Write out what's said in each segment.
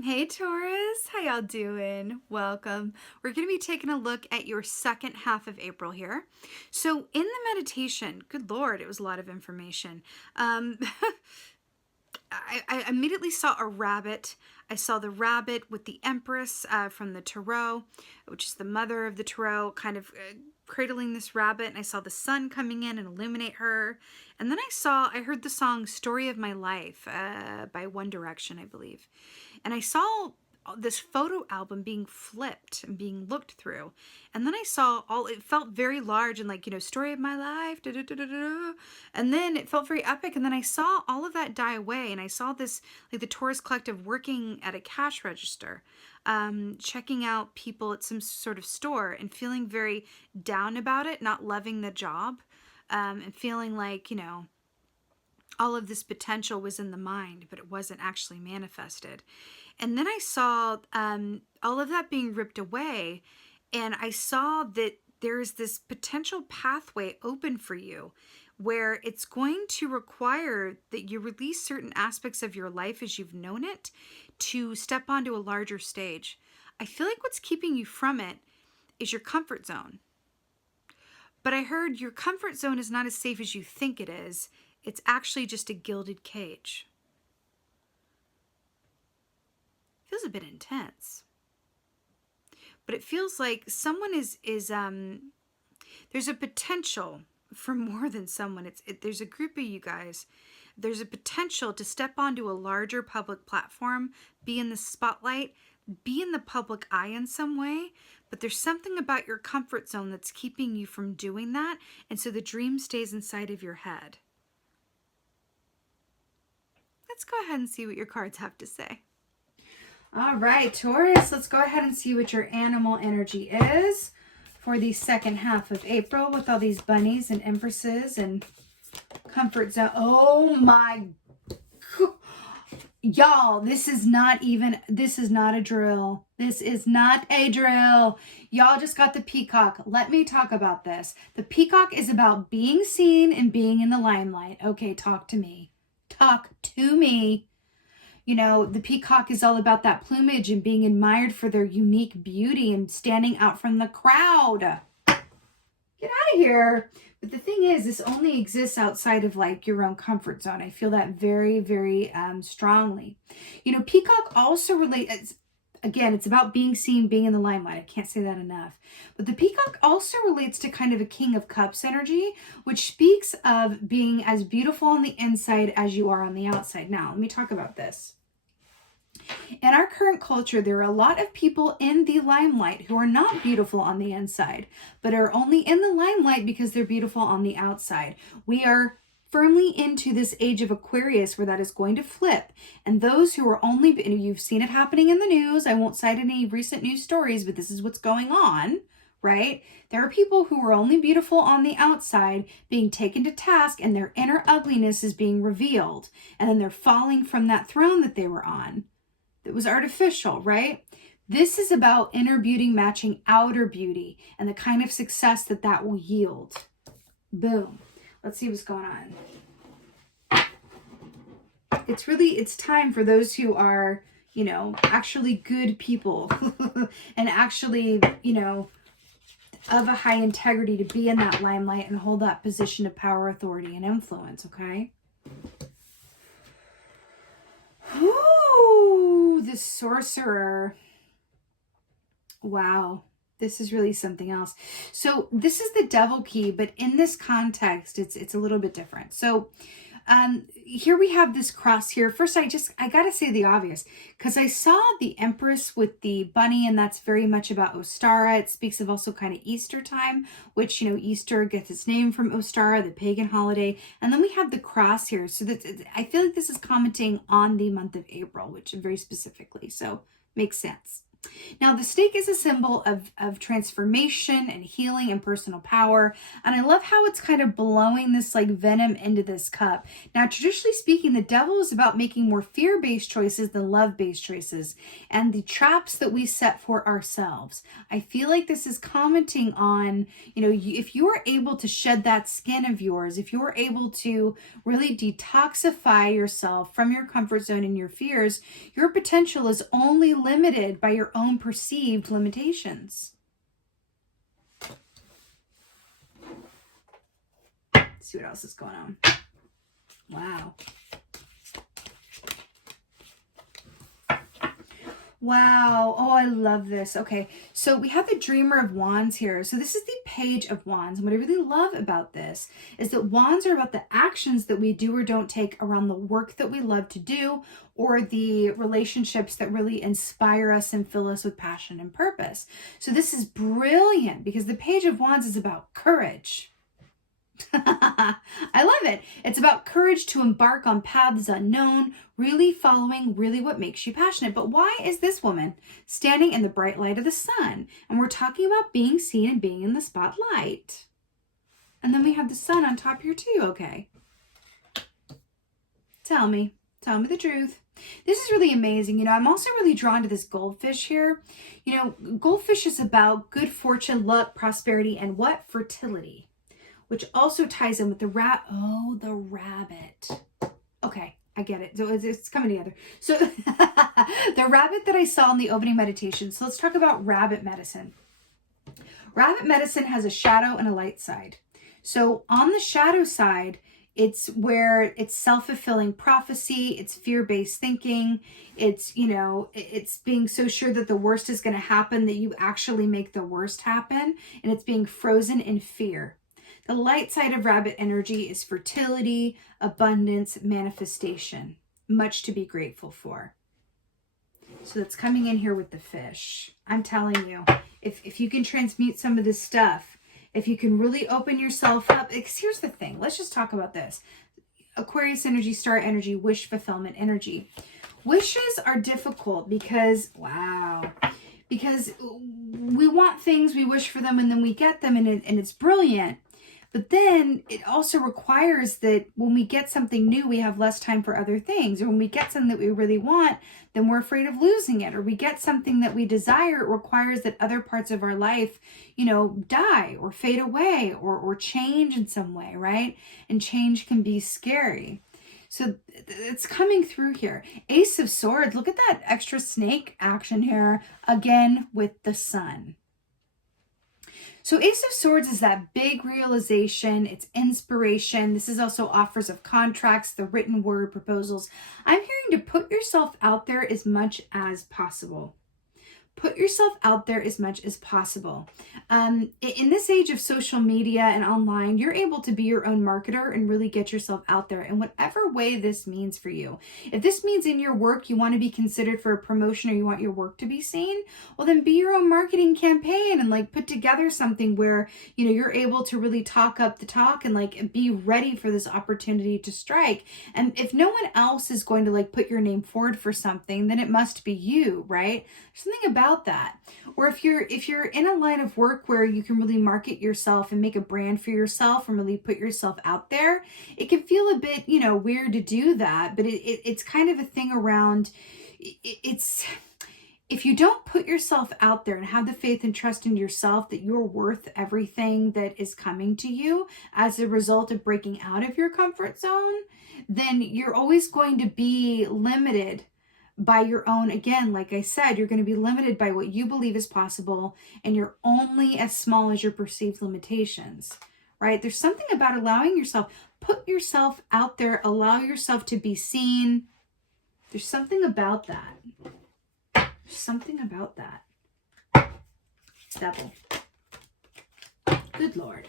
Hey Taurus, how y'all doing? Welcome. We're going to be taking a look at your second half of April here. So in the meditation, good Lord, it was a lot of information. I immediately saw a rabbit. I saw the rabbit with the Empress from the Tarot, which is the mother of the Tarot, kind of cradling this rabbit. And I saw the sun coming in and illuminate her. And then I heard the song Story of My Life by One Direction, I believe. And I saw this photo album being flipped and being looked through. And then I saw it felt very large and like, story of my life, da, da, da, da, da. And then it felt very epic. And then I saw all of that die away. And I saw this, like the Taurus Collective working at a cash register, checking out people at some sort of store and feeling very down about it, not loving the job, and feeling like, all of this potential was in the mind, but it wasn't actually manifested. And then I saw all of that being ripped away, and I saw that there's this potential pathway open for you where it's going to require that you release certain aspects of your life as you've known it to step onto a larger stage. I feel like what's keeping you from it is your comfort zone. But I heard your comfort zone is not as safe as you think it is. It's actually just a gilded cage. Feels a bit intense. But it feels like someone there's a potential for more than someone. There's a group of you guys. There's a potential to step onto a larger public platform, be in the spotlight, be in the public eye in some way, but there's something about your comfort zone that's keeping you from doing that, and so the dream stays inside of your head. Let's go ahead and see what your cards have to say. All right, Taurus, let's go ahead and see what your animal energy is for the second half of April with all these bunnies and empresses and comfort zone. Oh my God. Y'all, this is not a drill. This is not a drill. Y'all just got the Peacock. Let me talk about this. The Peacock is about being seen and being in the limelight. Okay, talk to me. Talk to me. The peacock is all about that plumage and being admired for their unique beauty and standing out from the crowd. Get out of here. But the thing is, this only exists outside of like your own comfort zone. I feel that very, very strongly. Peacock also relates, again, it's about being seen, being in the limelight. I can't say that enough. But the peacock also relates to kind of a King of Cups energy, which speaks of being as beautiful on the inside as you are on the outside. Now, let me talk about this. In our current culture, there are a lot of people in the limelight who are not beautiful on the inside, but are only in the limelight because they're beautiful on the outside. We are firmly into this age of Aquarius where that is going to flip. And those who are only, and you've seen it happening in the news, I won't cite any recent news stories, but this is what's going on, right? There are people who are only beautiful on the outside being taken to task, and their inner ugliness is being revealed. And then they're falling from that throne that they were on. It was artificial, right? This is about inner beauty matching outer beauty and the kind of success that will yield. Boom. Let's see what's going on. It's time for those who are, actually good people and actually, of a high integrity to be in that limelight and hold that position of power, authority, and influence, okay? Ooh, the Sorcerer. Wow, this is really something else. So this is the Devil key, but in this context, it's a little bit different. So here we have this cross here. First, I gotta say the obvious, because I saw the Empress with the bunny, and that's very much about Ostara. It speaks of also kind of Easter time, which, Easter gets its name from Ostara, the pagan holiday. And then we have the cross here. So I feel like this is commenting on the month of April, which very specifically, so makes sense. Now, the stake is a symbol of transformation and healing and personal power. And I love how it's kind of blowing this like venom into this cup. Now, traditionally speaking, the devil is about making more fear-based choices than love-based choices and the traps that we set for ourselves. I feel like this is commenting on, if you are able to shed that skin of yours, if you're able to really detoxify yourself from your comfort zone and your fears, your potential is only limited by your own perceived limitations. Let's see what else is going on. Wow. Wow. Oh, I love this. Okay. So we have the Dreamer of Wands here. So this is the Page of Wands. And what I really love about this is that wands are about the actions that we do or don't take around the work that we love to do, or the relationships that really inspire us and fill us with passion and purpose. So this is brilliant because the Page of Wands is about courage. I love it. It's about courage to embark on paths unknown, really following really what makes you passionate. But why is this woman standing in the bright light of the sun? And we're talking about being seen and being in the spotlight. And then we have the sun on top here too. Okay. Tell me the truth. This is really amazing. I'm also really drawn to this goldfish here. Goldfish is about good fortune, luck, prosperity, and what? Fertility. Which also ties in with the the rabbit. Okay, I get it. So it's coming together. So the rabbit that I saw in the opening meditation. So let's talk about rabbit medicine. Rabbit medicine has a shadow and a light side. So on the shadow side, it's where it's self-fulfilling prophecy, it's fear-based thinking, it's being so sure that the worst is going to happen that you actually make the worst happen, and it's being frozen in fear. The light side of rabbit energy is fertility, abundance, manifestation. Much to be grateful for. So that's coming in here with the fish. I'm telling you, if you can transmute some of this stuff, if you can really open yourself up. Here's the thing. Let's just talk about this. Aquarius energy, star energy, wish fulfillment energy. Wishes are difficult because we want things, we wish for them, and then we get them, and it's brilliant. But then it also requires that when we get something new, we have less time for other things. Or when we get something that we really want, then we're afraid of losing it. Or we get something that we desire, it requires that other parts of our life, die or fade away or change in some way, right? And change can be scary. So it's coming through here. Ace of Swords, look at that extra snake action here, again with the sun. So Ace of Swords is that big realization, it's inspiration. This is also offers of contracts, the written word, proposals. I'm hearing to put yourself out there as much as possible. Put yourself out there as much as possible. In this age of social media and online, you're able to be your own marketer and really get yourself out there in whatever way this means for you. If this means in your work, you want to be considered for a promotion or you want your work to be seen, well then be your own marketing campaign and put together something where, you're able to really talk up the talk and be ready for this opportunity to strike. And if no one else is going to put your name forward for something, then it must be you, right? There's something about that. Or if you're in a line of work where you can really market yourself and make a brand for yourself and really put yourself out there, it can feel a bit, weird to do that, but it's kind of a thing around, it's, if you don't put yourself out there and have the faith and trust in yourself that you're worth everything that is coming to you as a result of breaking out of your comfort zone, then you're always going to be limited by your own, again, like I said, you're going to be limited by what you believe is possible, and you're only as small as your perceived limitations, right? There's something about allowing yourself, put yourself out there, allow yourself to be seen. There's something about that. There's something about that. Devil. Good Lord.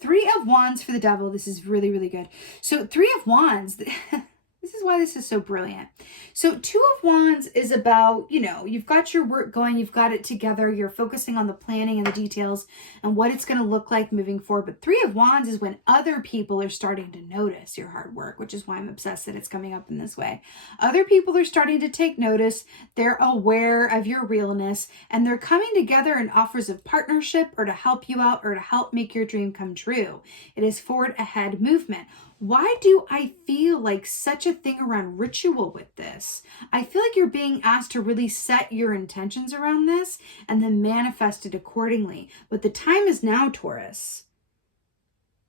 Three of Wands for the devil. This is really, really good. So Three of Wands, this is why this is so brilliant. So Two of Wands is about, you know, you've got your work going, you've got it together, you're focusing on the planning and the details and what it's going to look like moving forward. But Three of Wands is when other people are starting to notice your hard work, which is why I'm obsessed that it's coming up in this way. Other people are starting to take notice. They're aware of your realness, and they're coming together in offers of partnership or to help you out or to help make your dream come true. It is forward ahead movement. Why do I feel like such a thing around ritual with this? I feel like you're being asked to really set your intentions around this and then manifest it accordingly. But the time is now, Taurus.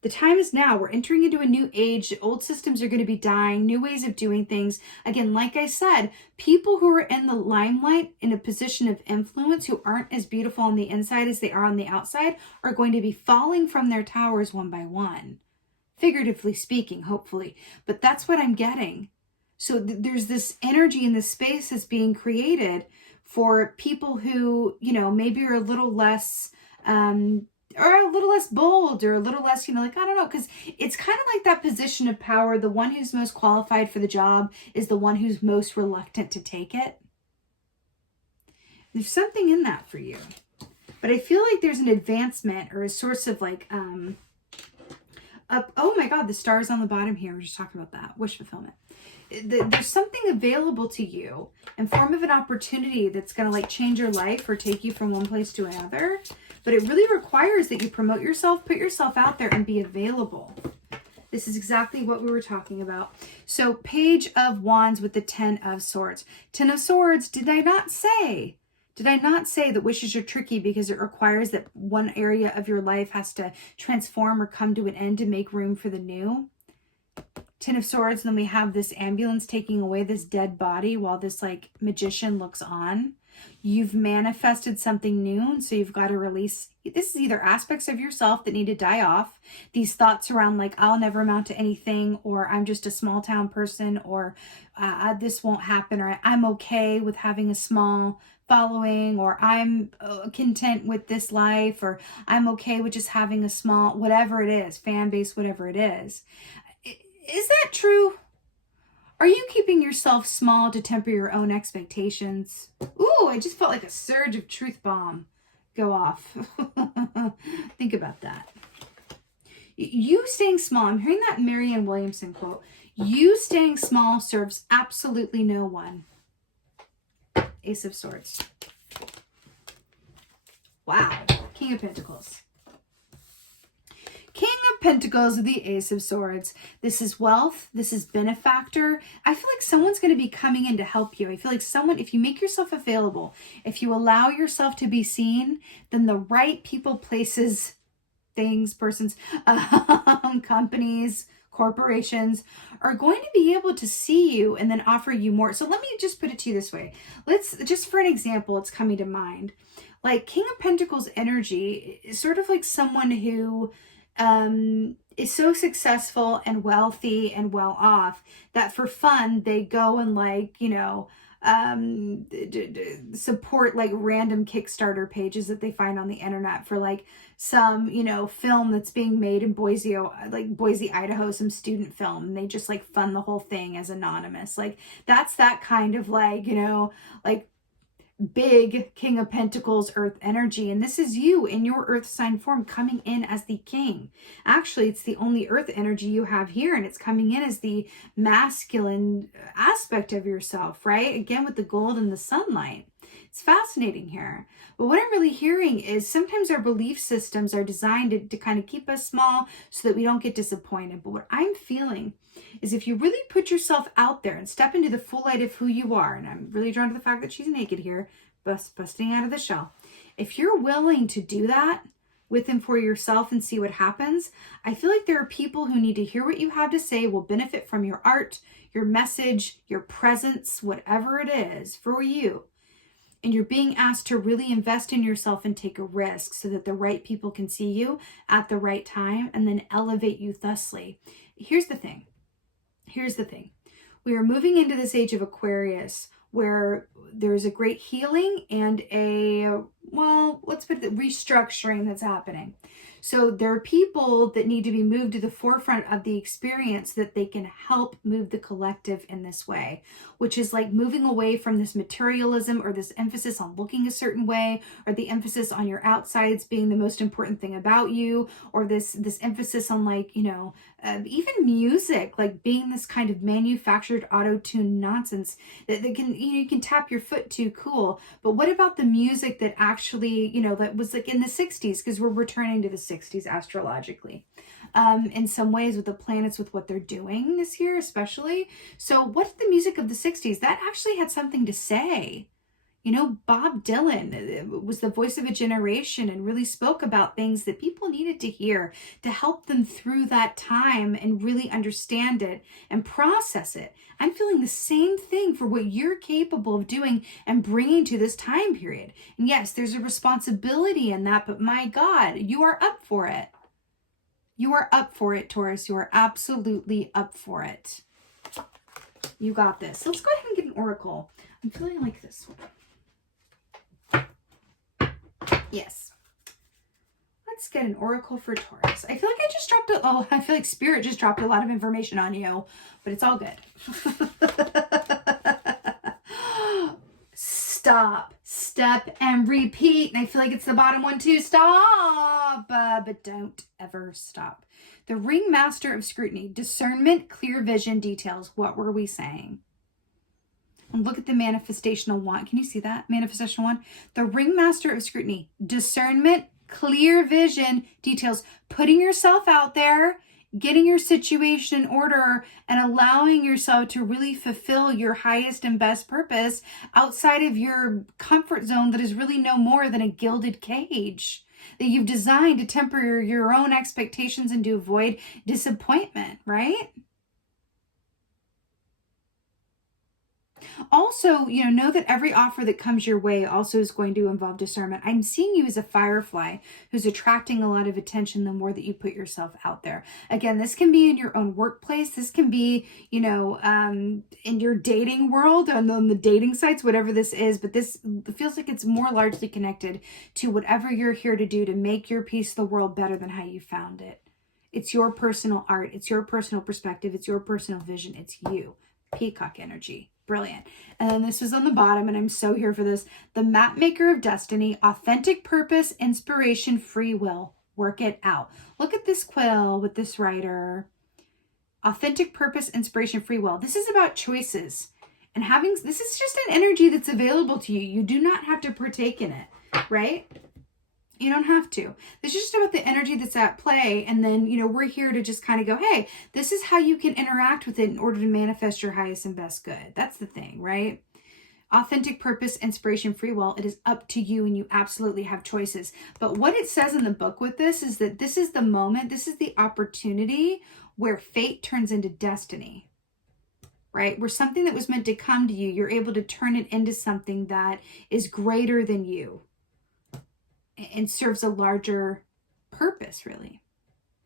The time is now. We're entering into a new age. Old systems are going to be dying. New ways of doing things. Again, like I said, people who are in the limelight in a position of influence who aren't as beautiful on the inside as they are on the outside are going to be falling from their towers one by one. Figuratively speaking, hopefully. But that's what I'm getting. So there's this energy in this space that's being created for people who, you know, maybe are a little less, or a little less bold or a little less, you know, like, I don't know, because it's kind of like that position of power. The one who's most qualified for the job is the one who's most reluctant to take it. There's something in that for you. But I feel like there's an advancement or a source of like, oh my God, the stars on the bottom here. We're just talking about that. Wish fulfillment. There's something available to you in form of an opportunity that's going to like change your life or take you from one place to another. But it really requires that you promote yourself, put yourself out there and be available. This is exactly what we were talking about. So Page of Wands with the 10 of Swords. 10 of Swords, did I not say that wishes are tricky because it requires that one area of your life has to transform or come to an end to make room for the new? 10 of Swords, and then we have this ambulance taking away this dead body while this like magician looks on. You've manifested something new, and so you've got to release. This is either aspects of yourself that need to die off. These thoughts around like, I'll never amount to anything, or I'm just a small town person, or this won't happen, or I'm okay with having a small following, or I'm content with this life, or I'm okay with just having a small, whatever it is, fan base, whatever it is. Is that true? Are you keeping yourself small to temper your own expectations? Ooh, I just felt like a surge of truth bomb go off. Think about that. You staying small, I'm hearing that Marianne Williamson quote. You staying small serves absolutely no one. Ace of Swords. Wow. King of Pentacles. King of Pentacles, the Ace of Swords. This is wealth. This is benefactor. I feel like someone's going to be coming in to help you. I feel like someone, if you make yourself available, if you allow yourself to be seen, then the right people, places, things, persons, companies, corporations are going to be able to see you and then offer you more. So let me just put it to you this way. Let's just, for an example, it's coming to mind. Like King of Pentacles energy is sort of like someone who is so successful and wealthy and well off that for fun they go and like, you know, support like random Kickstarter pages that they find on the internet for like some, you know, film that's being made in Boise, Idaho, some student film, and they just like fund the whole thing as anonymous. Like that's that kind of like, you know, like big King of Pentacles earth energy. And this is you in your earth sign form coming in as the king. Actually, it's the only earth energy you have here, and it's coming in as the masculine aspect of yourself, right? Again, with the gold and the sunlight. It's fascinating here. But what I'm really hearing is sometimes our belief systems are designed to kind of keep us small so that we don't get disappointed. But what I'm feeling is if you really put yourself out there and step into the full light of who you are, and I'm really drawn to the fact that she's naked here, busting out of the shell. If you're willing to do that with and for yourself and see what happens, I feel like there are people who need to hear what you have to say, will benefit from your art, your message, your presence, whatever it is for you. And you're being asked to really invest in yourself and take a risk so that the right people can see you at the right time and then elevate you thusly. Here's the thing. We are moving into this age of Aquarius where there's a great healing and a, well, let's put it, restructuring that's happening. So there are people that need to be moved to the forefront of the experience so that they can help move the collective in this way, which is like moving away from this materialism or this emphasis on looking a certain way, or the emphasis on your outsides being the most important thing about you, or this emphasis on like, you know, even music, like being this kind of manufactured auto-tune nonsense that can, you know, you can tap your foot to, cool. But what about the music that actually, you know, that was like in the 60s, because we're returning to the 60s astrologically in some ways with the planets, with what they're doing this year especially. So what's the music of the 60s? That actually had something to say. You know, Bob Dylan was the voice of a generation and really spoke about things that people needed to hear to help them through that time and really understand it and process it. I'm feeling the same thing for what you're capable of doing and bringing to this time period. And yes, there's a responsibility in that, but my God, you are up for it. You are up for it, Taurus. You are absolutely up for it. You got this. Let's go ahead and get an oracle. I'm feeling like this one. Yes. Let's get an oracle for Taurus. I feel like I just dropped I feel like Spirit just dropped a lot of information on you, but it's all good. Stop, step, and repeat. And I feel like it's the bottom one too. Stop, but don't ever stop. The Ringmaster of Scrutiny, discernment, clear vision, details. What were we saying? And look at the manifestational wand. Can you see that? Manifestational wand. The Ringmaster of Scrutiny. Discernment, clear vision, details. Putting yourself out there, getting your situation in order, and allowing yourself to really fulfill your highest and best purpose outside of your comfort zone that is really no more than a gilded cage that you've designed to temper your own expectations and to avoid disappointment, right? Also, you know that every offer that comes your way also is going to involve discernment. I'm seeing you as a firefly who's attracting a lot of attention the more that you put yourself out there. Again, this can be in your own workplace. This can be, you know, in your dating world, on the dating sites, whatever this is. But this feels like it's more largely connected to whatever you're here to do to make your piece of the world better than how you found it. It's your personal art. It's your personal perspective. It's your personal vision. It's you. Peacock energy. Brilliant. And then this is on the bottom, and I'm so here for this. The map maker of destiny, authentic purpose, inspiration, free will. Work it out. Look at this quill with this writer. Authentic purpose, inspiration, free will. This is about choices. And this is just an energy that's available to you. You do not have to partake in it, right? You don't have to. This is just about the energy that's at play. And then, you know, we're here to just kind of go, hey, this is how you can interact with it in order to manifest your highest and best good. That's the thing, right? Authentic purpose, inspiration, free will. It is up to you, and you absolutely have choices. But what it says in the book with this is that this is the moment, this is the opportunity where fate turns into destiny, right? Where something that was meant to come to you, you're able to turn it into something that is greater than you and serves a larger purpose, really,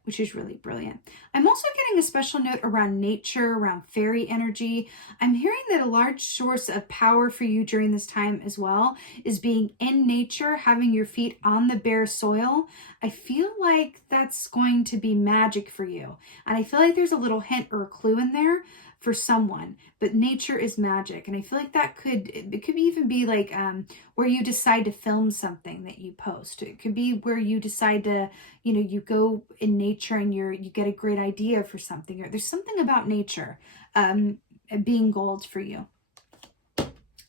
which is really brilliant. I'm also getting a special note around nature, around fairy energy. I'm hearing that a large source of power for you during this time as well is being in nature, having your feet on the bare soil. I feel like that's going to be magic for you. And I feel like there's a little hint or a clue in there for someone, but nature is magic. And I feel like it could even be like where you decide to film something that you post. It could be where you decide to, you know, you go in nature and you get a great idea for something, or there's something about nature being gold for you.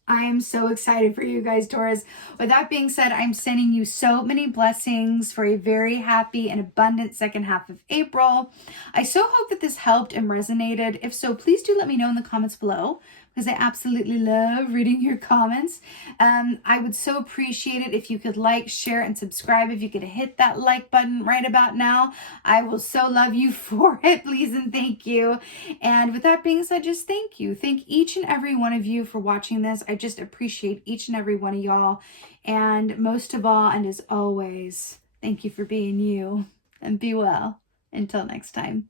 I am so excited for you guys, Taurus. With that being said, I'm sending you so many blessings for a very happy and abundant second half of April. I so hope that this helped and resonated. If so, please do let me know in the comments below, because I absolutely love reading your comments. I would so appreciate it if you could like, share, and subscribe. If you could hit that like button right about now, I will so love you for it. Please and thank you. And with that being said, just thank you. Thank each and every one of you for watching this. I just appreciate each and every one of y'all. And most of all, and as always, thank you for being you. And be well. Until next time.